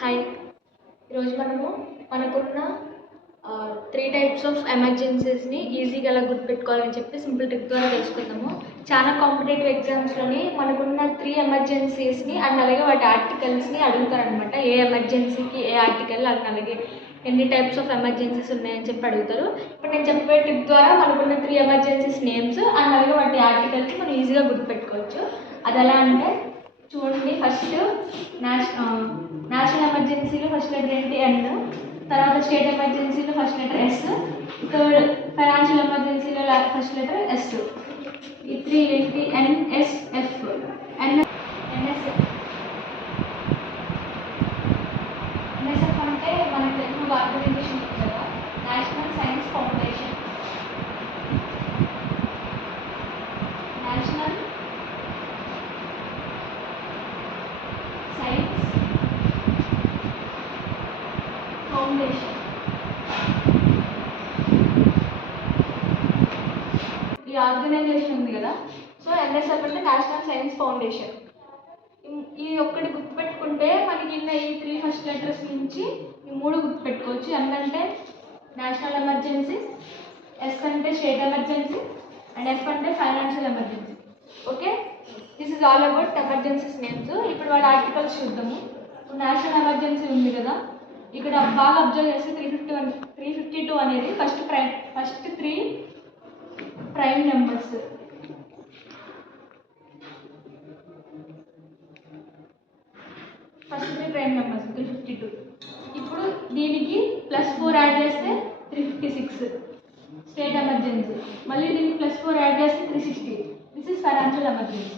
Hi, ఈరోజు మనకున్న 3 types of ఎమర్జెన్సీస్ని ఈజీగా ఎలా గుర్తుపెట్టుకోవాలని చెప్పి సింపుల్ ట్రిక్ ద్వారా తెలుసుకుందాము. చాలా కాంపిటేటివ్ ఎగ్జామ్స్లోని మనకున్న 3 ఎమర్జెన్సీస్ని అండ్ అలాగే వాటి ఆర్టికల్స్ని అడుగుతారనమాట. ఏ ఎమర్జెన్సీకి ఏ ఆర్టికల్ అండ్ అలాగే ఎన్ని టైప్స్ ఆఫ్ ఎమర్జెన్సీస్ ఉన్నాయని చెప్పి అడుగుతారు. ఇప్పుడు నేను చెప్పే ట్రిక్ ద్వారా మనకున్న 3 ఎమర్జెన్సీస్ నేమ్స్ అండ్ అలాగే వాటి ఆర్టికల్స్ మనం ఈజీగా గుర్తుపెట్టుకోవచ్చు. అది ఎలా అంటే చూడండి, ఫస్ట్ నేషనల్ ఎమర్జెన్సీలో ఫస్ట్ లెటర్ ఏంటి ఎన్, తర్వాత స్టేట్ ఎమర్జెన్సీలో first letter S, third financial ఎమర్జెన్సీలో ఫస్ట్ లెటర్ ఎస్. ఈ 3 ఏంటి ఎన్ఎస్ఎఫ్. ఎన్ఎస్ఎఫ్ అంటే మనకు తెలుగు ఆర్గనైజేషన్ ఉంది కదా, national science foundation. National science foundation. ఈ ఆర్గనైజేషన్ ఉంది కదా, సో ఎన్ఎస్ఎఫ్ అంటే నేషనల్ సైన్స్ ఫౌండేషన్. ఈ ఒక్కటి గుర్తుపెట్టుకుంటే మనకి ఈ 3 ఫస్ట్ లెటర్స్ నుంచి ఈ 3 గుర్తుపెట్టుకోవచ్చు. ఎన్ అంటే నేషనల్ ఎమర్జెన్సీ, ఎస్ అంటే స్టేట్ ఎమర్జెన్సీ అండ్ ఎఫ్ అంటే financial emergency. Okay, this is all about emergencies names. ఇప్పుడు వాళ్ళ ఆర్టికల్స్ చూద్దాము. నేషనల్ ఎమర్జెన్సీ ఉంది కదా, ఇక్కడ బాగా అబ్జర్వ్ చేస్తే 352 అనేది first 3 prime numbers. First 3 prime numbers 352. ఇప్పుడు దీనికి +4 యాడ్ చేస్తే 356 స్టేట్ ఎమర్జెన్సీ. మళ్ళీ దీనికి +4 యాడ్ చేస్తే 360. This is financial emergency.